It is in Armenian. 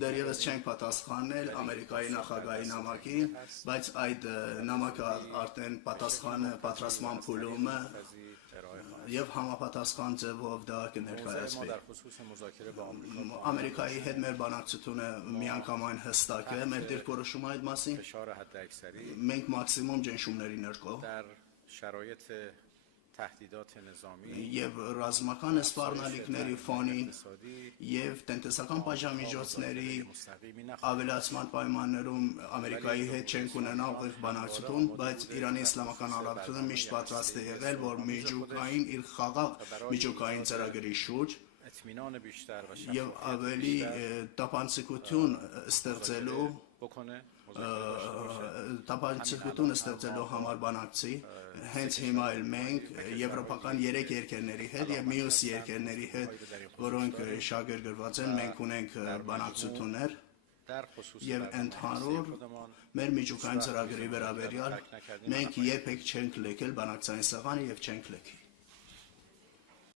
դեռևս չենք պատասխանել Ամերիկայի նախագահի նամակին, բայց այդ նամակը արդեն պատրաստման փուլում է եւ համապատասխան ձևով դա կներկայացվի։ Ամերիկայի հետ մեր բանակցությունը միանգամայն հստակ է, մեր դիրքորոշումը այդ մասին։ Մենք մաքսիմում ճնշումների ներքո եւ ռազմական սպառնալիքների ֆոնին եւ տնտեսական պատժամիջոցների ավելացման պայմաններում Ամերիկայի հետ չենք ունենա ուղիղ բանակցություն, բայց Իրանի Իսլամական Հանրապետությունը միշտ պատրաստ է եղել, որ միջուկային իր խաղաղ միջուկային ծրագրի շուրջ եւ ավելի տապանցիկություն ստեղծելու համար բանակցի, հենց հիմա էլ մենք եվրոպական 3 երկրների հետ եւ մյուս երկրների հետ, որոնք շահագրգռված են, մենք ունենք բանակցություններ եւ ընդհանուր մեր միջուկային ծրագրի վերաբերյալ մենք երբեք չենք լքել բանակցային սեղանը եւ չենք լքի։